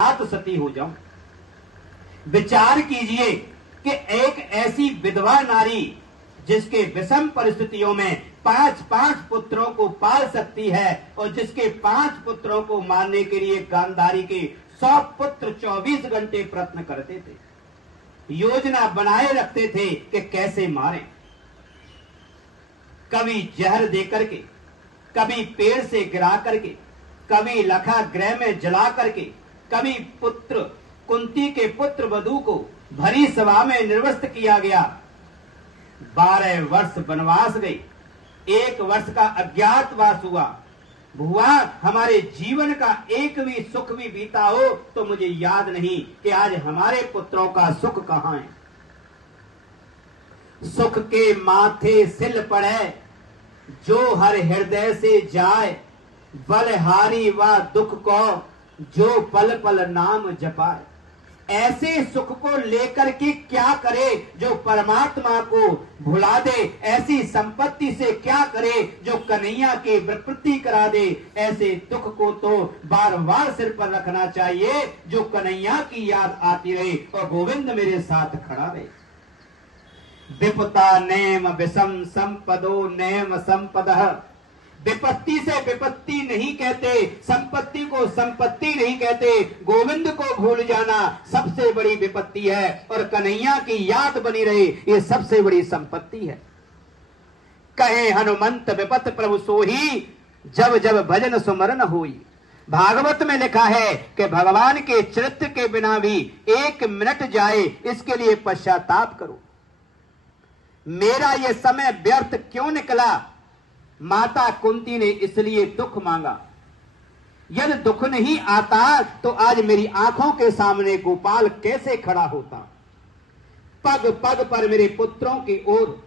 साथ सती हो जाऊं। विचार कीजिए कि एक ऐसी विधवा नारी जिसके विषम परिस्थितियों में 5-5 पुत्रों को पाल सकती है और जिसके 5 पुत्रों को मारने के लिए गांधारी के 100 पुत्र 24 घंटे प्रयत्न करते थे, योजना बनाए रखते थे कि कैसे मारें। कभी जहर दे करके, कभी पेड़ से गिरा करके, कभी लखा गृह में जला करके, कभी पुत्र कुंती के पुत्र वधू को भरी सभा में निर्वस्त्र किया गया। 12 वर्ष वनवास गई, 1 वर्ष का अज्ञातवास हुआ। भुआ, हमारे जीवन का एक भी सुख भी बीता हो तो मुझे याद नहीं कि आज हमारे पुत्रों का सुख कहां है। सुख के माथे सिल पड़े जो हर हृदय से जाए, बलहारी व दुख को जो पल पल नाम जपाए। ऐसे सुख को लेकर के क्या करे जो परमात्मा को भुला दे, ऐसी संपत्ति से क्या करे जो कन्हैया की विकृति करा दे। ऐसे दुख को तो बार बार सिर पर रखना चाहिए जो कन्हैया की याद आती रहे और गोविंद मेरे साथ खड़ा रहे। विपता नेम विषम संपदो नेम संपदः। विपत्ति से विपत्ति नहीं कहते, संपत्ति को संपत्ति नहीं कहते। गोविंद को भूल जाना सबसे बड़ी विपत्ति है और कन्हैया की याद बनी रहे ये सबसे बड़ी संपत्ति है। कहे हनुमंत विपत प्रभु सोही, जब जब भजन सुमरन होई। भागवत में लिखा है कि भगवान के चरित्र के बिना भी 1 मिनट जाए इसके लिए पश्चाताप करो। मेरा ये समय व्यर्थ क्यों निकला? माता कुंती ने इसलिए दुख मांगा। यदि दुख नहीं आता तो आज मेरी आंखों के सामने गोपाल कैसे खड़ा होता। पग पग पर मेरे पुत्रों की ओर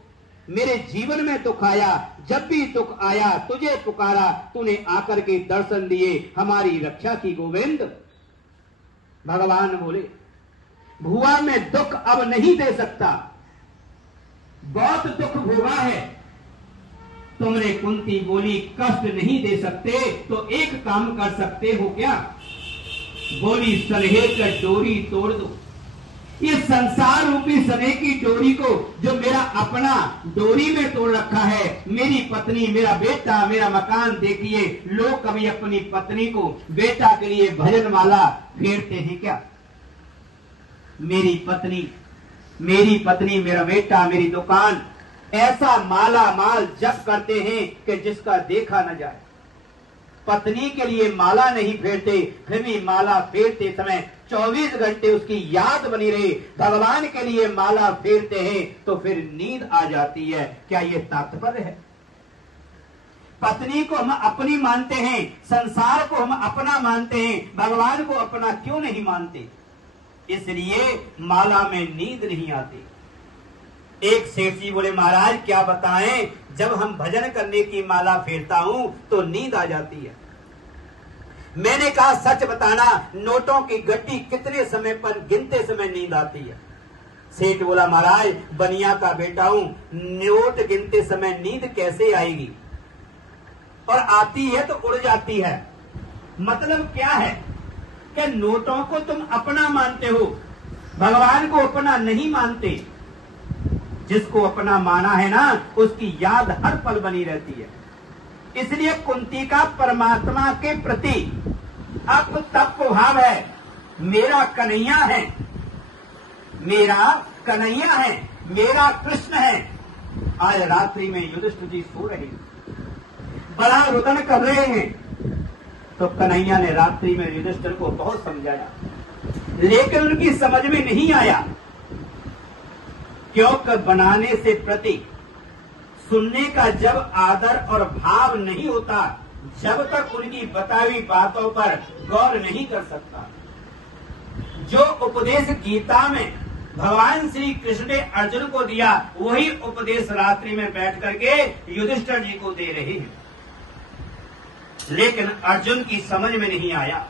मेरे जीवन में दुख आया। जब भी दुख आया तुझे पुकारा, तूने आकर के दर्शन दिए, हमारी रक्षा की गोविंद। भगवान बोले भुआ मैं दुख अब नहीं दे सकता, बहुत दुख भोगा है। तुमने कुंती बोली कष्ट नहीं दे सकते तो एक काम कर सकते हो क्या? बोली सलहे का डोरी तोड़ दो। ये संसार रूपी सलहे की डोरी को जो मेरा अपना डोरी में तोड़ रखा है, मेरी पत्नी, मेरा बेटा, मेरा मकान, देखिए लोग कभी अपनी पत्नी को बेटा के लिए भजन माला फेरते हैं क्या? मेरी पत्नी, मेरा बेटा, मेरी दुकान, ऐसा माला माल जप करते हैं कि जिसका देखा न जाए। पत्नी के लिए माला नहीं फेरते, फिर भी माला फेरते समय 24 घंटे उसकी याद बनी रहे। भगवान के लिए माला फेरते हैं तो फिर नींद आ जाती है। क्या ये तात्पर्य है? पत्नी को हम अपनी मानते हैं, संसार को हम अपना मानते हैं, भगवान को अपना क्यों नहीं मानते? इसलिए माला में नींद नहीं आती। एक सेठ जी बोले महाराज क्या बताएं, जब हम भजन करने की माला फेरता हूं तो नींद आ जाती है। मैंने कहा सच बताना, नोटों की गड्डी कितने समय पर गिनते समय नींद आती है? सेठ बोला महाराज बनिया का बेटा हूं, नोट गिनते समय नींद कैसे आएगी? और आती है तो उड़ जाती है। मतलब क्या है कि नोटों को तुम अपना मानते हो, भगवान को अपना नहीं मानते। जिसको अपना माना है ना उसकी याद हर पल बनी रहती है। इसलिए कुंती का परमात्मा के प्रति अब तब भाव है, मेरा कन्हैया है, मेरा कन्हैया है, मेरा कृष्ण है। आज रात्रि में युधिष्ठिर जी सो रहे हैं, बड़ा रुदन कर रहे हैं, तो कन्हैया ने रात्रि में युधिष्ठिर को बहुत समझाया, लेकिन उनकी समझ में नहीं आया। क्योंकि बनाने से प्रति सुनने का जब आदर और भाव नहीं होता, जब तक उनकी बताई बातों पर गौर नहीं कर सकता। जो उपदेश गीता में भगवान श्री कृष्ण ने अर्जुन को दिया, वही उपदेश रात्रि में बैठ करके युधिष्ठिर जी को दे रहे हैं। लेकिन अर्जुन की समझ में नहीं आया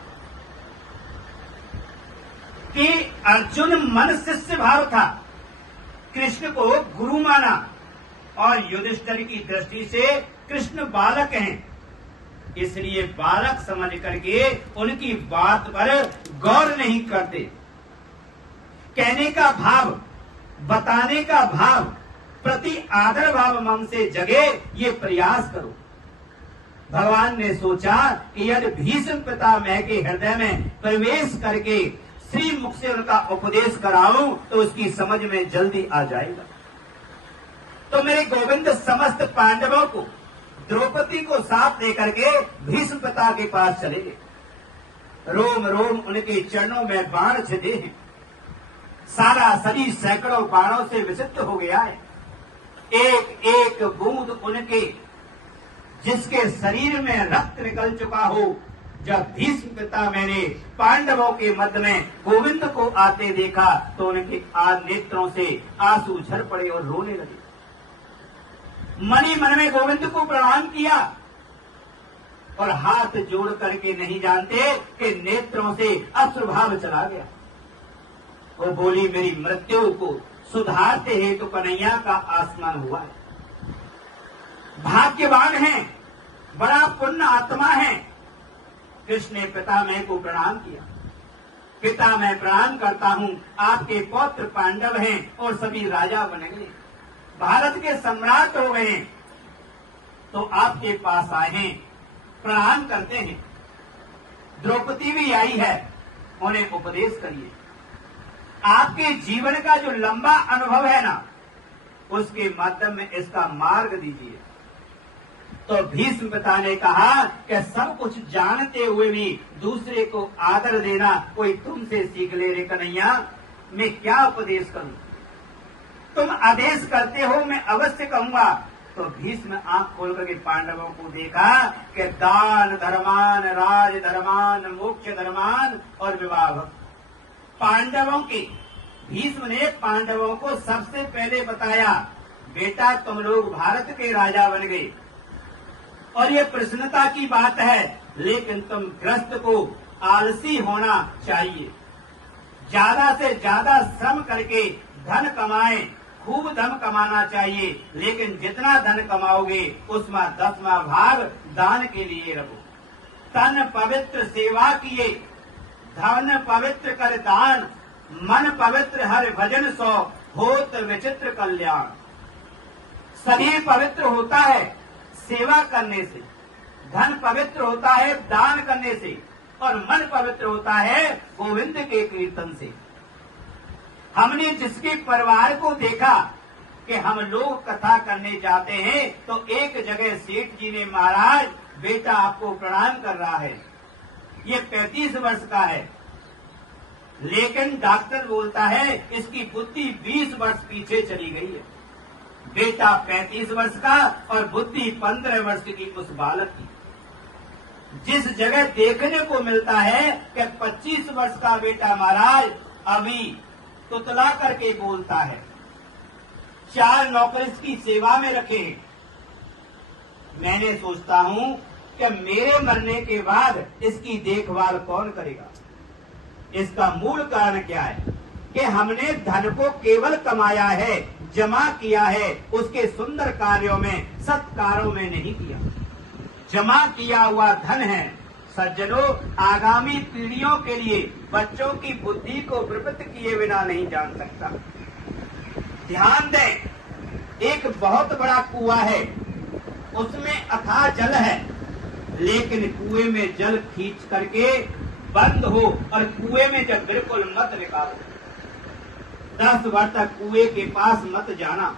कि अर्जुन मन शिष्य भाव था, कृष्ण को गुरु माना और युधिष्ठिर की दृष्टि से कृष्ण बालक हैं। इसलिए बालक समझ करके उनकी बात पर गौर नहीं करते। कहने का भाव, बताने का भाव, प्रति आदर भाव मन से जगे, ये प्रयास करो। भगवान ने सोचा कि यदि भीष्म पितामह के हृदय में प्रवेश करके श्री मुख से उनका उपदेश कराऊं तो उसकी समझ में जल्दी आ जाएगा। तो मेरे गोविंद समस्त पांडवों को, द्रौपदी को साथ लेकर के भीष्म पिता के पास चले गए। रोम रोम उनके चरणों में बाण छिदे हैं। सारा शरीर सैकड़ों बाणों से विसिक्त हो गया है। एक एक बूंद उनके, जिसके शरीर में रक्त निकल चुका हो। जब भीष्म पितामह ने पांडवों के मध्य में गोविंद को आते देखा तो उनके नेत्रों से आंसू झर पड़े और रोने लगे। मनी मन में गोविंद को प्रणाम किया और हाथ जोड़ करके नहीं जानते कि नेत्रों से अश्रुभाव चला गया। वो बोली, मेरी मृत्यु को सुधारते हैं तो कन्हैया का आसमान हुआ है। भाग्यवान है, बड़ा पुण्य आत्मा है। कृष्ण ने पितामह को प्रणाम किया। पिता, मैं प्रणाम करता हूँ, आपके पौत्र पांडव हैं और सभी राजा बन गए, भारत के सम्राट हो गए, तो आपके पास आए हैं, प्रणाम करते हैं। द्रौपदी भी आई है, उन्हें उपदेश करिए। आपके जीवन का जो लंबा अनुभव है ना, उसके माध्यम में इसका मार्ग दीजिए। तो भीष्म पिता ने कहा कि सब कुछ जानते हुए भी दूसरे को आदर देना कोई तुमसे सीख ले रे कन्हैया। मैं क्या उपदेश करूं? तुम आदेश करते हो, मैं अवश्य कहूंगा। तो भीष्म आंख खोल करके पांडवों को देखा कि दान धर्मान, राज धर्मान, मोक्ष धर्मान और विवाह। पांडवों के, भीष्म ने पांडवों को सबसे पहले बताया, बेटा तुम लोग भारत के राजा बन गए और ये प्रसन्नता की बात है, लेकिन तुम ग्रस्त को आलसी होना चाहिए। ज्यादा से ज्यादा श्रम करके धन कमाएं, खूब धन कमाना चाहिए, लेकिन जितना धन कमाओगे उसमें 10वां भाग दान के लिए रखो। तन पवित्र सेवा किए, धन पवित्र कर दान, मन पवित्र हर भजन सो, होत विचित्र कल्याण। शरीर पवित्र होता है सेवा करने से, धन पवित्र होता है दान करने से, और मन पवित्र होता है गोविंद के कीर्तन से। हमने जिसके परिवार को देखा कि हम लोग कथा करने जाते हैं तो एक जगह सेठ जी ने, महाराज बेटा आपको प्रणाम कर रहा है, ये 35 वर्ष का है, लेकिन डॉक्टर बोलता है इसकी बुद्धि 20 वर्ष पीछे चली गई है। बेटा 35 वर्ष का और बुद्धि 15 वर्ष की उस बालक की। जिस जगह देखने को मिलता है कि 25 वर्ष का बेटा महाराज अभी तुतला करके बोलता है, 4 नौकर इसकी सेवा में रखे हैं। मैंने सोचता हूं कि मेरे मरने के बाद इसकी देखभाल कौन करेगा? इसका मूल कारण क्या है कि हमने धन को केवल कमाया है, जमा किया है, उसके सुंदर कार्यों में, सत्कारों में नहीं किया। जमा किया हुआ धन है सज्जनों, आगामी पीढ़ियों के लिए बच्चों की बुद्धि को विवृत किए बिना नहीं जान सकता। ध्यान दें, एक बहुत बड़ा कुआं है, उसमें अथाह जल है, लेकिन कुएं में जल खींच करके बंद हो और कुएं में जब बिल्कुल मत निकालो, 10 वर्ष तक कुएं के पास मत जाना,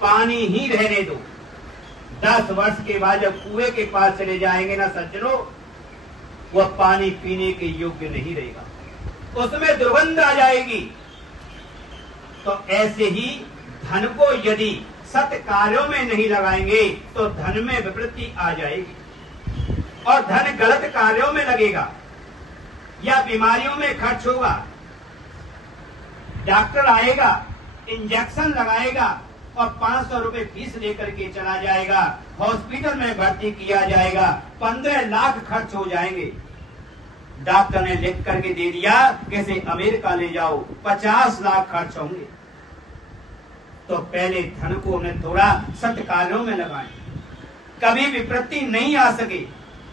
पानी ही रहने दो। 10 वर्ष के बाद जब कुएं के पास चले जाएंगे ना सज्जनों, वह पानी पीने के योग्य नहीं रहेगा, उसमें दुर्गंध आ जाएगी। तो ऐसे ही धन को यदि सत कार्यों में नहीं लगाएंगे तो धन में विपत्ति आ जाएगी, और धन गलत कार्यों में लगेगा या बीमारियों में खर्च होगा। डॉक्टर आएगा, इंजेक्शन लगाएगा और 500 रुपए फीस लेकर के चला जाएगा, हॉस्पिटल में भर्ती किया जाएगा, 15 लाख खर्च हो जाएंगे। डॉक्टर ने लिख करके दे दिया कैसे अमेरिका ले जाओ, 50 लाख खर्च होंगे। तो पहले धन को उन्हें थोड़ा सत्कार्यों में लगाएं, कभी विपत्ति नहीं आ सके।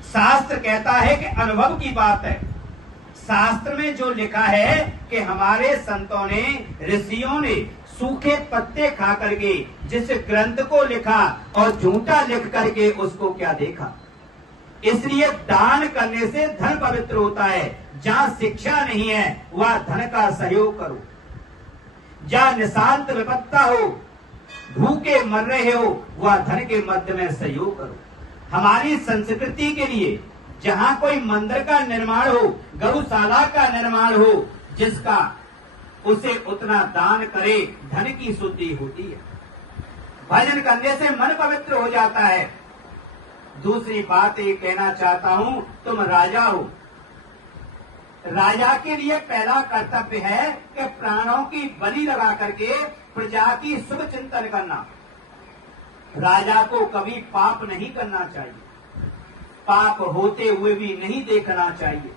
शास्त्र कहता है कि अनुभव की बात है। शास्त्र में जो लिखा है कि हमारे संतों ने, ऋषियों ने सूखे पत्ते खा करके जिस ग्रंथ को लिखा और झूठा लिख करके उसको क्या देखा। इसलिए दान करने से धन पवित्र होता है। जहां शिक्षा नहीं है वह धन का सहयोग करो। जहां निशांत विपत्ता हो, भूखे मर रहे हो, वह धन के मध्य में सहयोग करो। हमारी संस्कृति के लिए जहां कोई मंदिर का निर्माण हो, गौशाला का निर्माण हो, जिसका उसे उतना दान करे, धन की शुद्धि होती है। भजन करने से मन पवित्र हो जाता है। दूसरी बात ये कहना चाहता हूं, तुम राजा हो। राजा के लिए पहला कर्तव्य है कि प्राणों की बलि लगा करके प्रजा की शुभ चिंतन करना। राजा को कभी पाप नहीं करना चाहिए, पाप होते हुए भी नहीं देखना चाहिए।